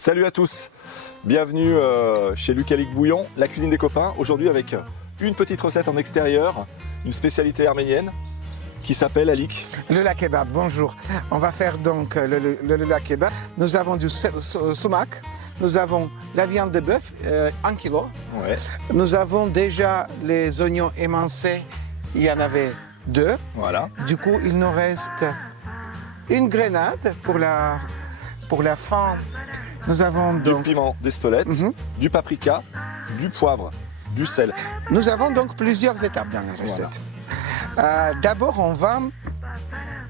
Salut à tous, bienvenue chez Luc Alik Bouillon, la cuisine des copains. Aujourd'hui avec une petite recette en extérieur, une spécialité arménienne qui s'appelle Alik. Le lula kebab, bonjour. On va faire donc le lula kebab. Nous avons du sumac, nous avons la viande de bœuf, 1 kg. Ouais. Nous avons déjà les oignons émincés, il y en avait 2. Voilà. Du coup, il nous reste une grenade pour la fin. Nous avons Du donc... piment d'Espelette, du paprika, du poivre, du sel. Nous avons donc plusieurs étapes dans la recette. D'abord, on va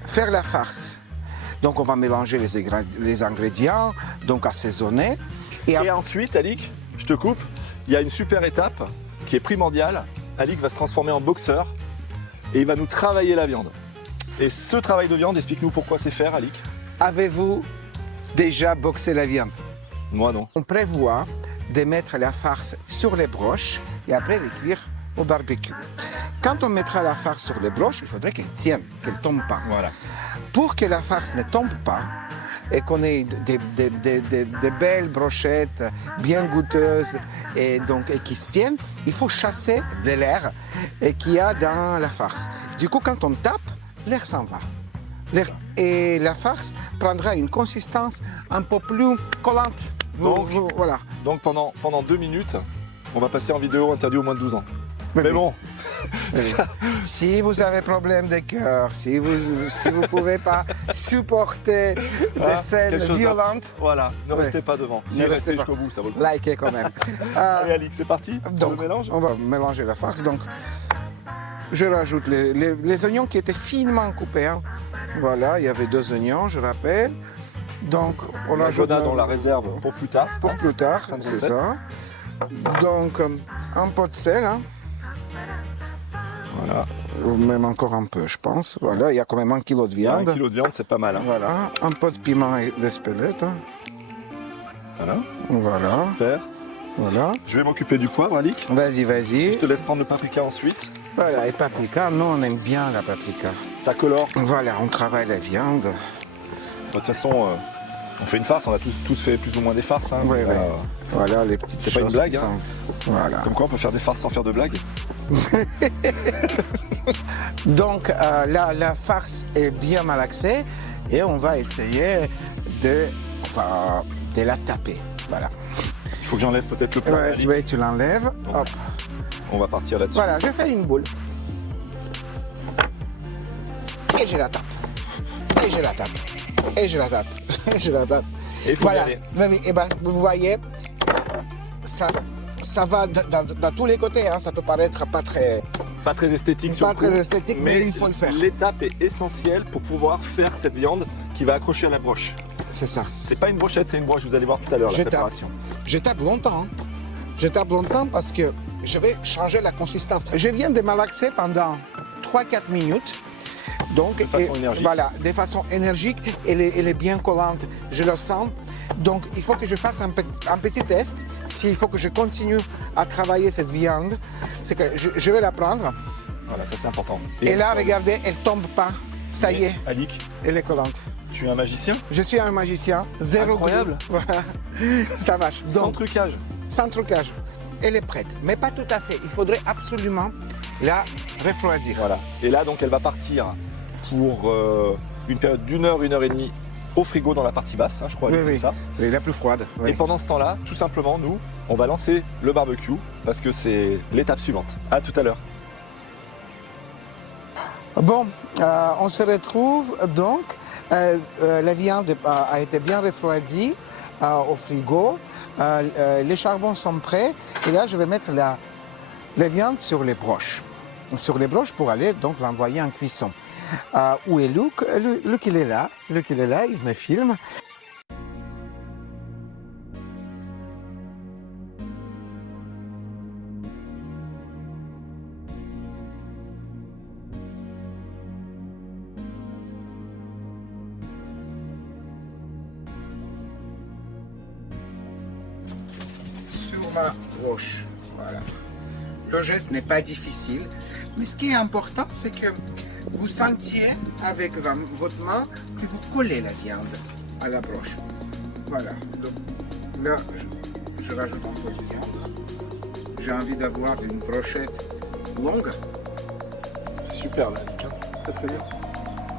faire la farce. Donc, on va mélanger les ingrédients, donc assaisonner. Et ensuite, Alik, je te coupe, il y a une super étape qui est primordiale. Alik va se transformer en boxeur et il va nous travailler la viande. Et ce travail de viande, explique-nous pourquoi c'est faire, Alik. Avez-vous déjà boxé la viande? Moi, non. On prévoit de mettre la farce sur les broches et après les cuire au barbecue. Quand on mettra la farce sur les broches, il faudrait qu'elle tienne, qu'elle ne tombe pas. Voilà. Pour que la farce ne tombe pas et qu'on ait des belles brochettes bien goûteuses et qui se tiennent, il faut chasser de l'air qu'il y a dans la farce. Du coup, quand on tape, l'air s'en va. Et la farce prendra une consistance un peu plus collante. Voilà. Donc pendant 2 minutes, on va passer en vidéo interdit aux moins de 12 ans. Oui, Mais oui. bon, Oui. Si vous avez problème de cœur, si vous ne pouvez pas supporter des scènes quelque chose violentes, voilà, ne Oui. restez pas devant. Si Ne restez restez pas. jusqu'au bout, ça vaut le coup. likez quand même. Allez, Alik, c'est parti. Donc, on le mélange. on va mélanger la farce. Donc, je rajoute les oignons qui étaient finement coupés. Hein. Voilà, il y avait 2 oignons, je rappelle. Donc, on La rajoute grenade, on la réserve pour plus tard. pour hein, plus tard, fin de c'est recette. ça. Donc, un pot de sel. Hein. Voilà. Ou même encore un peu, je pense. Voilà, il y a quand même 1 kg de viande. 1 kg de viande, c'est pas mal. Hein. Voilà, un pot de piment d'Espelette. Hein. Voilà. Voilà, Super. voilà. Je vais m'occuper du poivre, Alik. Vas-y, vas-y. Je te laisse prendre le paprika ensuite. Voilà, et paprika, nous on aime bien la paprika. Ça colore. Voilà, on travaille la viande. De toute façon, on fait une farce. On a tous fait plus ou moins des farces. Hein. Oui, Mais, oui. Voilà les petites c'est choses. pas une blague, qui hein. sont- Voilà. Comme quoi, on peut faire des farces sans faire de blagues. Donc la farce est bien malaxée et on va essayer de la taper. Voilà. Il faut que j'enlève peut-être le poivre. Alik. Ouais, tu l'enlèves. Donc, Hop. On va partir là-dessus. Voilà, je fais une boule. Et je la tape. Et je la tape. Et je la tape. Et je la tape. Et il faut Voilà. y aller. Oui, et ben, vous voyez, ça va dans tous les côtés. Hein. Ça peut paraître pas très Pas très esthétique, mais il faut le faire. L'étape est essentielle pour pouvoir faire cette viande qui va accrocher à la broche. C'est ça. C'est pas une brochette, c'est une broche. Vous allez voir tout à l'heure la Je tape. préparation. Je tape longtemps. Hein. Je tape longtemps parce que je vais changer la consistance. Je viens de malaxer pendant 3-4 minutes. Donc, De façon énergique. Voilà, de façon énergique, elle est bien collante, je le sens. Donc, il faut que je fasse un petit test. S'il faut que je continue à travailler cette viande, c'est que je vais la prendre. Voilà, ça c'est important. Et là, regardez, elle tombe pas. Ça y est, Alik, elle est collante. tu es un magicien Je suis un magicien, zéro Incroyable. goût. Voilà, ça marche. sans Donc, trucage. sans trucage. Elle est prête, mais pas tout à fait. Il faudrait absolument la refroidir. Voilà. Et là, donc, elle va partir pour une période d'1 heure, 1 heure et demie au frigo dans la partie basse, hein, je crois, Oui, Alik, oui. c'est ça. Elle est la plus froide. oui. Et pendant ce temps-là, tout simplement, nous, on va lancer le barbecue parce que c'est l'étape suivante. À tout à l'heure. Bon, on se retrouve donc. La viande a été bien refroidie au frigo. Les charbons sont prêts. Et là, je vais mettre la viande sur les broches. Sur les broches pour aller donc l'envoyer en cuisson. Où est Luc? Luc, il est là. Luc, il est là, il me filme. Sur ma broche, voilà. Le geste n'est pas difficile, mais ce qui est important, c'est que vous sentiez avec votre main que vous collez la viande à la broche. Voilà. Donc, Là, je rajoute un peu de viande. J'ai envie d'avoir une brochette longue. C'est super là, Annick. Très très bien.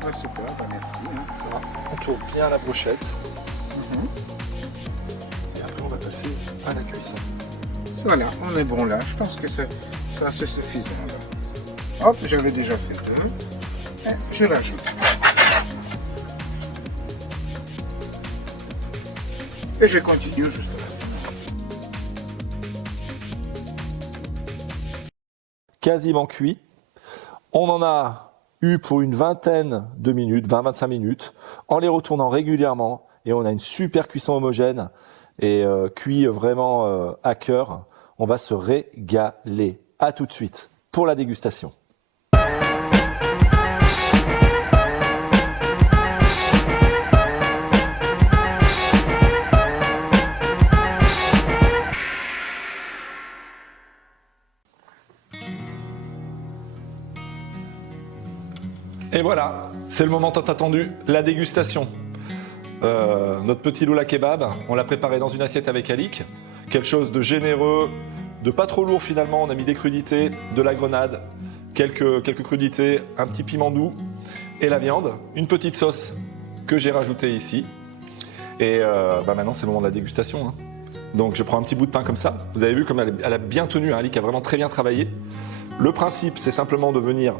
Ah, super, bah, merci. Hein. Ça entoure bien la brochette. Et après, on va passer à la cuisson. Voilà, on est bon là. Je pense que ça c'est suffisant. Là. Hop, j'avais déjà fait deux. Et je rajoute. Et je continue jusqu'à la fin. Quasiment cuit. On en a eu pour une vingtaine de minutes, 20-25 minutes, en les retournant régulièrement. Et on a une super cuisson homogène et cuit vraiment à cœur. On va se régaler. À tout de suite pour la dégustation. Et voilà, c'est le moment tant attendu, la dégustation. Notre petit loula kebab, on l'a préparé dans une assiette avec Alix. Quelque chose de généreux, de pas trop lourd finalement. On a mis des crudités, de la grenade, quelques crudités, un petit piment doux et la viande. Une petite sauce que j'ai rajoutée ici. Et maintenant c'est le moment de la dégustation. Hein. Donc je prends un petit bout de pain comme ça. Vous avez vu comme elle a bien tenu, hein. Alix a vraiment très bien travaillé. Le principe c'est simplement de venir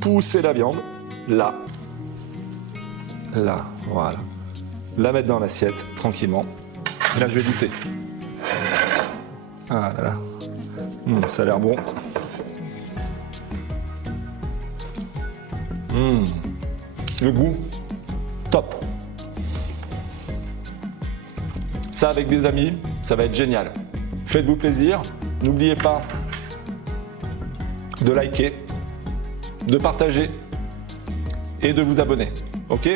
pousser la viande. Là, voilà. La mettre dans l'assiette, tranquillement. Et là, je vais goûter. Ah là là. Ça a l'air bon. Le goût, top. Ça, avec des amis, ça va être génial. Faites-vous plaisir. N'oubliez pas de liker, de partager et de vous abonner. Ok?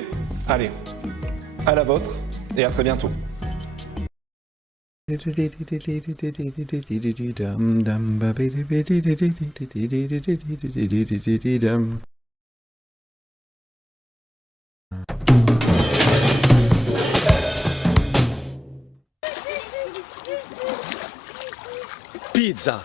Allez, à la vôtre et à très bientôt. Pizza.